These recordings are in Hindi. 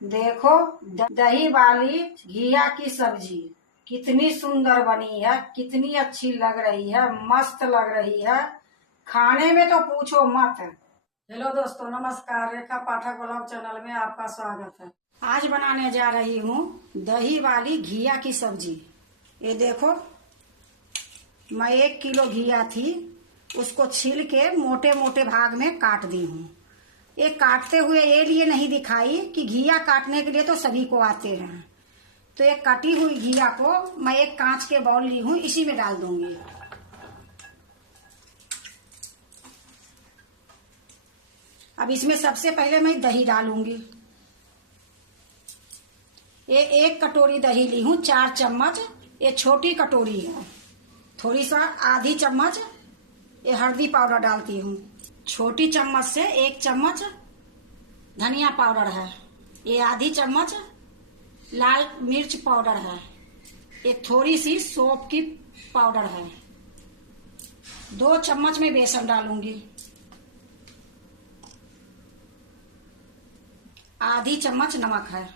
देखो दही वाली घिया की सब्जी कितनी सुंदर बनी है, कितनी अच्छी लग रही है, मस्त लग रही है। खाने में तो पूछो मत। हेलो दोस्तों, नमस्कार। रेखा पाठक ब्लॉग चैनल में आपका स्वागत है। आज बनाने जा रही हूँ दही वाली घिया की सब्जी। ये देखो, मैं 1 किलो घिया थी, उसको छील के मोटे मोटे भाग में काट दी हूँ। ये काटते हुए ये लिए नहीं दिखाई कि घिया काटने के लिए तो सभी को आते हैं। तो एक कटी हुई घिया को मैं एक कांच के बाउल ली हूँ, इसी में डाल दूंगी। अब इसमें सबसे पहले मैं दही डालूंगी। ये 1 कटोरी दही ली हूँ, 4 चम्मच। ये छोटी कटोरी है। थोड़ी सा आधी चम्मच ये हल्दी पाउडर डालती हूँ। छोटी चम्मच से 1 चम्मच धनिया पाउडर है। ये आधी चम्मच लाल मिर्च पाउडर है। ये थोड़ी सी सौंफ की पाउडर है। 2 चम्मच में बेसन डालूंगी। आधी चम्मच नमक है।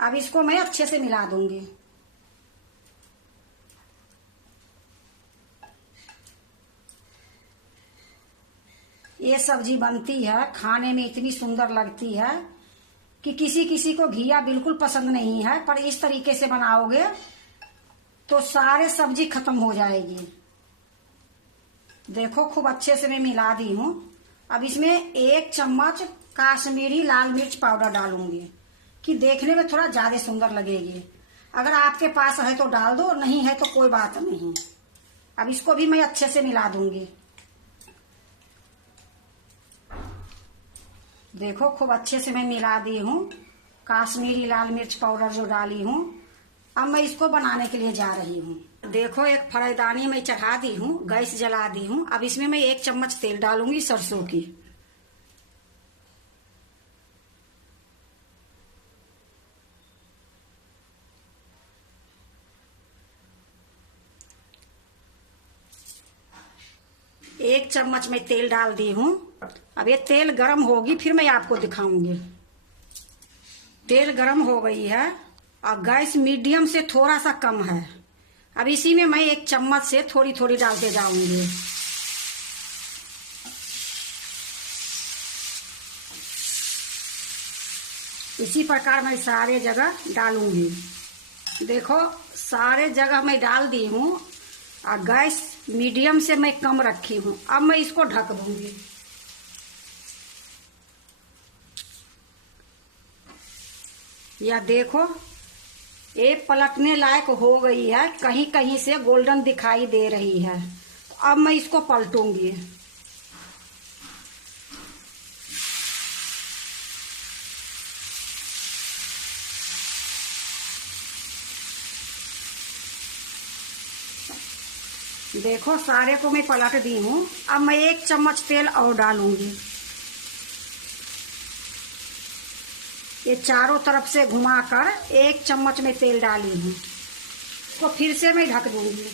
अब इसको मैं अच्छे से मिला दूंगी। ये सब्जी बनती है, खाने में इतनी सुंदर लगती है कि किसी किसी को घिया बिल्कुल पसंद नहीं है, पर इस तरीके से बनाओगे तो सारे सब्जी खत्म हो जाएगी। देखो, खूब अच्छे से मैं मिला दी हूँ। अब इसमें 1 चम्मच काश्मीरी लाल मिर्च पाउडर डालूंगी कि देखने में थोड़ा ज्यादा सुंदर लगेगी। अगर आपके पास है तो डाल दो, नहीं है तो कोई बात नहीं। अब इसको भी मैं अच्छे से मिला दूंगी। देखो, खूब अच्छे से मैं मिला दी हूँ काश्मीरी लाल मिर्च पाउडर जो डाली हूँ। अब मैं इसको बनाने के लिए जा रही हूँ। देखो, एक फ्राईदानी में चढ़ा दी हूँ, गैस जला दी हूँ। अब इसमें मैं 1 चम्मच तेल डालूंगी सरसों की। एक चम्मच में तेल डाल दी हूँ। अब ये तेल गरम होगी, फिर मैं आपको दिखाऊंगी। तेल गरम हो गई है और गैस मीडियम से थोड़ा सा कम है। अब इसी में मैं 1 चम्मच से थोड़ी थोड़ी डालते जाऊंगी। इसी प्रकार मैं सारे जगह डालूंगी। देखो, सारे जगह मैं डाल दी हूँ और गैस मीडियम से मैं कम रखी हूँ। अब मैं इसको ढक दूंगी। या देखो, ये पलटने लायक हो गई है, कहीं कहीं से गोल्डन दिखाई दे रही है। तो अब मैं इसको पलटूंगी। देखो, सारे को मैं पलट दी हूँ। अब मैं 1 चम्मच तेल और डालूंगी। ये चारों तरफ से घुमाकर 1 चम्मच में तेल डाली हूँ। इसको फिर से मैं ढक दूंगी।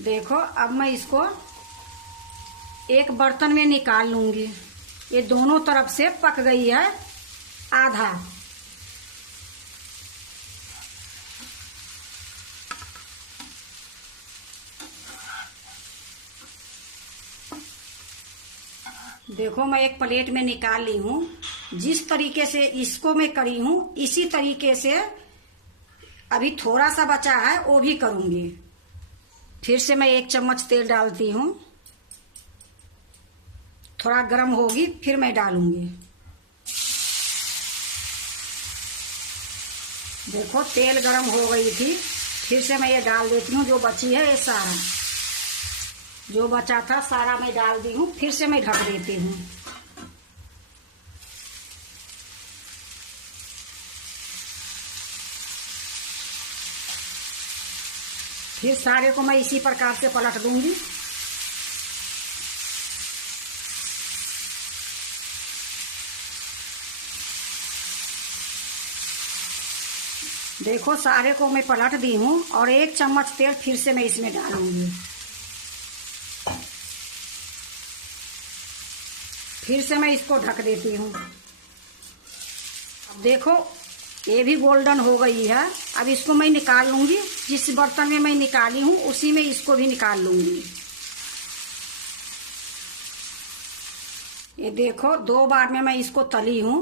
देखो, अब मैं इसको एक बर्तन में निकाल लूंगी। ये दोनों तरफ से पक गई है आधा। देखो, मैं एक प्लेट में निकाल ली हूँ। जिस तरीके से इसको मैं करी हूँ, इसी तरीके से अभी थोड़ा सा बचा है वो भी करूंगी। फिर से मैं 1 चम्मच तेल डालती हूँ। थोड़ा गर्म होगी फिर मैं डालूंगी। देखो, तेल गर्म हो गई थी, फिर से मैं ये डाल देती हूँ। जो बची है ये सारा, जो बचा था सारा मैं डाल दी हूँ। फिर से मैं ढक देती हूँ। फिर सारे को मैं इसी प्रकार से पलट दूंगी। देखो, सारे को मैं पलट दी हूँ और 1 चम्मच तेल फिर से मैं इसमें डालूंगी। फिर से मैं इसको ढक देती हूँ। अब देखो ये भी गोल्डन हो गई है। अब इसको मैं निकाल लूंगी। जिस बर्तन में मैं निकाली हूँ उसी में इसको भी निकाल लूंगी। ये देखो 2 बार में मैं इसको तली हूँ।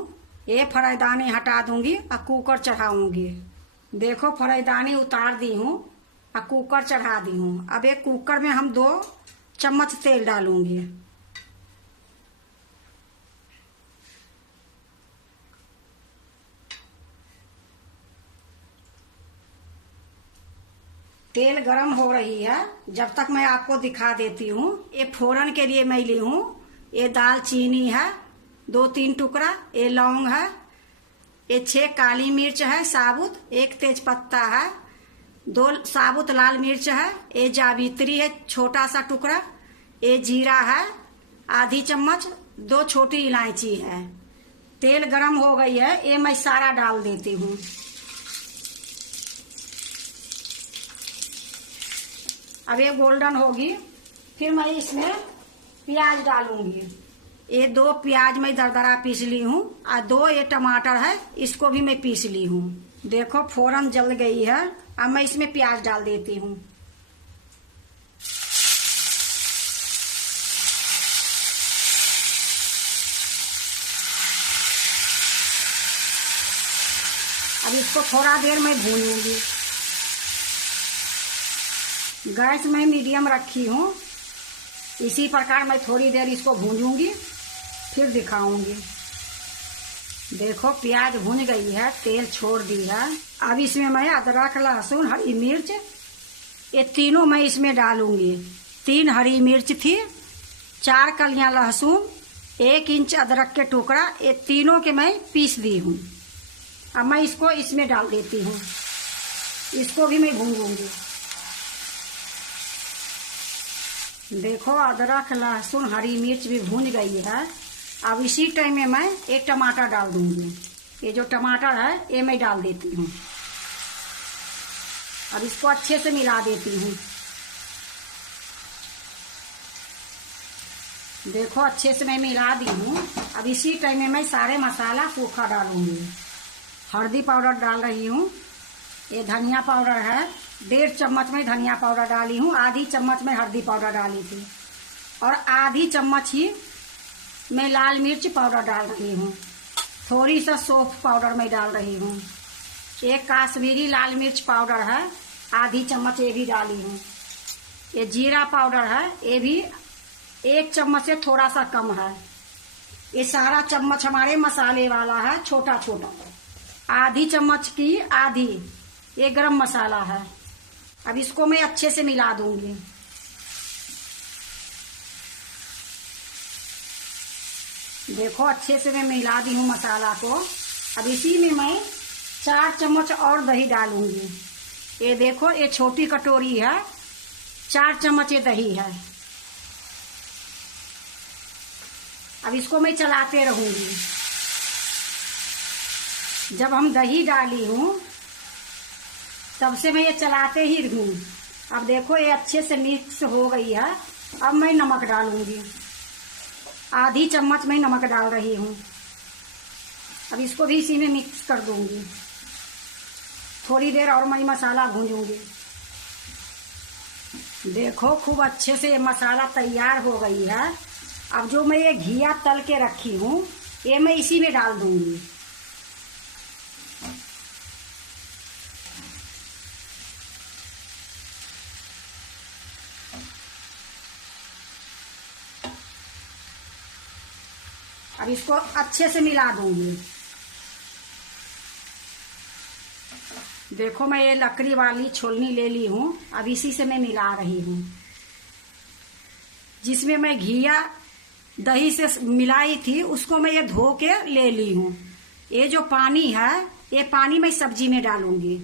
ये फराईदानी हटा दूंगी और कुकर चढ़ाऊंगी। देखो फराईदानी उतार दी हूँ और कुकर चढ़ा दी हूँ। अब एक कुकर में हम 2 चम्मच तेल डालूंगी। तेल गरम हो रही है। जब तक मैं आपको दिखा देती हूँ। ये फोरन के लिए मैं ली हूँ। ये दालचीनी है 2-3 टुकड़ा। ये लौंग है। ये 6 काली मिर्च है साबुत। 1 तेज पत्ता है। 2 साबुत लाल मिर्च है। ये जावित्री है छोटा सा टुकड़ा। ये जीरा है आधी चम्मच। 2 छोटी इलायची है। तेल गरम हो गई है। ये मैं सारा डाल देती हूँ। अब ये गोल्डन होगी। फिर मैं इसमें प्याज डालूंगी। ये 2 प्याज मैं दरदरा पीस ली हूँ और 2 ये टमाटर है इसको भी मैं पीस ली हूँ। देखो फोरन जल गई है। अब मैं इसमें प्याज डाल देती हूँ। अब इसको थोड़ा देर मैं भूनूंगी। गैस में मीडियम रखी हूँ। इसी प्रकार मैं थोड़ी देर इसको भूनूंगी फिर दिखाऊंगी। देखो प्याज भुन गई है तेल छोड़ दी है। अब इसमें मैं अदरक लहसुन हरी मिर्च ये तीनों मैं इसमें डालूंगी। 3 हरी मिर्च थी 4 कलियां लहसुन 1 इंच अदरक के टुकड़ा ये तीनों के मैं पीस दी हूँ। अब मैं इसको इसमें डाल देती हूँ। इसको भी मैं भूनूंगी। देखो अदरक लहसुन हरी मिर्च भी भून गई है। अब इसी टाइम में मैं 1 टमाटर डाल दूंगी। ये जो टमाटर है ये मैं डाल देती हूँ। अब इसको अच्छे से मिला देती हूँ। देखो अच्छे से मैं मिला दी हूँ। अब इसी टाइम में मैं सारे मसाला सूखा डालूंगी। हल्दी पाउडर डाल रही हूँ। ये धनिया पाउडर है 1.5 चम्मच में धनिया पाउडर डाली हूँ। आधी चम्मच में हल्दी पाउडर डाली थी और आधी चम्मच ही मैं लाल मिर्च पाउडर डाल रही हूँ। थोड़ी सा सौंफ पाउडर मैं डाल रही हूँ। एक काश्मीरी लाल मिर्च पाउडर है आधी चम्मच ये भी डाली हूँ। ये जीरा पाउडर है ये भी 1 चम्मच से थोड़ा सा कम है। ये सारा चम्मच हमारे मसाले वाला है छोटा छोटा। आधी चम्मच की आधी ये गरम मसाला है। अब इसको मैं अच्छे से मिला दूंगी। देखो अच्छे से मैं मिला दी हूँ मसाला को। अब इसी में मैं 4 चम्मच और दही डालूंगी। ये देखो ये छोटी कटोरी है 4 चम्मच ये दही है। अब इसको मैं चलाते रहूंगी। जब हम दही डाली हूँ तब से मैं ये चलाते ही रहूँ। अब देखो ये अच्छे से मिक्स हो गई है। अब मैं नमक डालूंगी। आधी चम्मच मैं नमक डाल रही हूँ। अब इसको भी इसी में मिक्स कर दूंगी। थोड़ी देर और मैं मसाला भूनूंगी। देखो खूब अच्छे से ये मसाला तैयार हो गई है। अब जो मैं ये घिया तल के रखी हूँ ये मैं इसी में डाल दूंगी। अब इसको अच्छे से मिला दूंगी। देखो मैं ये लकड़ी वाली छोलनी ले ली हूँ। अब इसी से मैं मिला रही हूँ। जिसमें मैं घिया दही से मिलाई थी उसको मैं ये धो के ले ली हूँ। ये जो पानी है ये पानी मैं सब्जी में डालूंगी।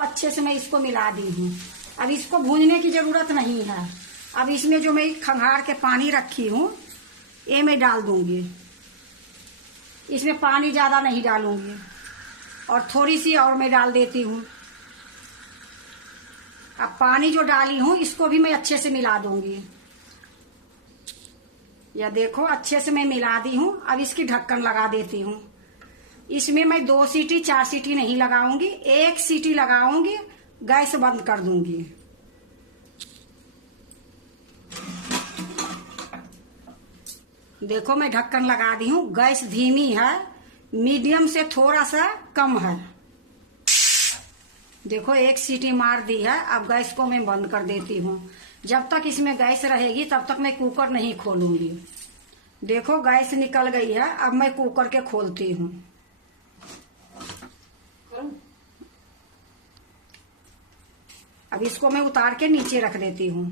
अच्छे से मैं इसको मिला दी हूँ। अब इसको भूनने की जरूरत नहीं है। अब इसमें जो मैं खंगार के पानी रखी हूँ ये मैं डाल दूंगी। इसमें पानी ज्यादा नहीं डालूंगी और थोड़ी सी और मैं डाल देती हूँ। अब पानी जो डाली हूँ इसको भी मैं अच्छे से मिला दूंगी। या देखो अच्छे से मैं मिला दी हूँ। अब इसकी ढक्कन लगा देती हूँ। इसमें मैं 2 सीटी 4 सीटी नहीं लगाऊंगी, 1 सीटी लगाऊंगी, गैस बंद कर दूंगी। देखो मैं ढक्कन लगा दी हूँ। गैस धीमी है, मीडियम से थोड़ा सा कम है। देखो 1 सीटी मार दी है। अब गैस को मैं बंद कर देती हूँ। जब तक इसमें गैस रहेगी तब तक मैं कुकर नहीं खोलूंगी। देखो गैस निकल गई है। अब मैं कुकर के खोलती हूँ। अब इसको मैं उतार के नीचे रख देती हूँ।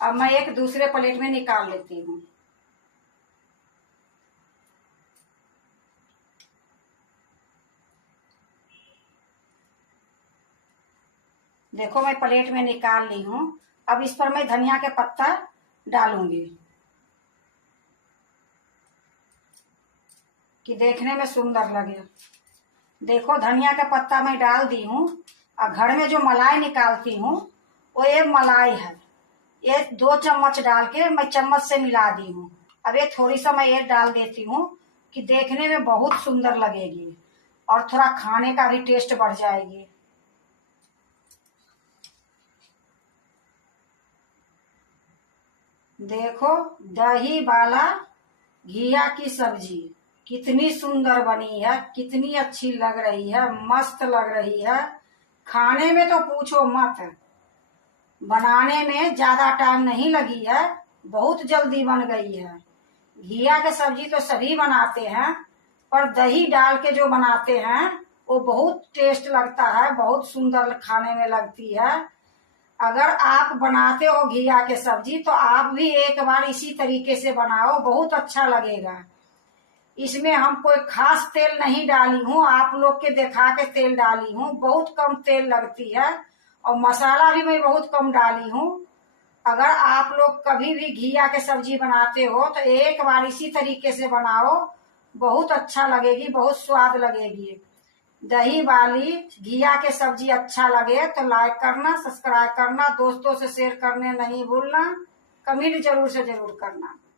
अब मैं एक दूसरे प्लेट में निकाल लेती हूँ। देखो मैं प्लेट में निकाल ली हूँ। अब इस पर मैं धनिया के पत्ता डालूंगी कि देखने में सुंदर लगे। देखो धनिया का पत्ता मैं डाल दी हूँ। और घर में जो मलाई निकालती हूँ वो ये मलाई है। ये 2 चम्मच डाल के मैं चम्मच से मिला दी हूँ। अब ये थोड़ी सा मैं ये डाल देती हूँ कि देखने में बहुत सुंदर लगेगी और थोड़ा खाने का भी टेस्ट बढ़ जाएगी। देखो दही वाला घिया की सब्जी कितनी सुंदर बनी है, कितनी अच्छी लग रही है, मस्त लग रही है। खाने में तो पूछो मत। बनाने में ज्यादा टाइम नहीं लगी है, बहुत जल्दी बन गई है। घिया की सब्जी तो सभी बनाते हैं, पर दही डाल के जो बनाते हैं वो बहुत टेस्ट लगता है, बहुत सुंदर खाने में लगती है। अगर आप बनाते हो घिया के सब्जी तो आप भी एक बार इसी तरीके से बनाओ, बहुत अच्छा लगेगा। इसमें हम कोई खास तेल नहीं डाली हूँ, आप लोग के दिखा के तेल डाली हूँ। बहुत कम तेल लगती है और मसाला भी मैं बहुत कम डाली हूँ। अगर आप लोग कभी भी घिया के सब्जी बनाते हो तो एक बार इसी तरीके से बनाओ, बहुत अच्छा लगेगी, बहुत स्वाद लगेगी। दही वाली घिया के सब्जी अच्छा लगे तो लाइक करना, सब्सक्राइब करना, दोस्तों से शेयर करने नहीं भूलना, कमेंट जरूर से जरूर करना।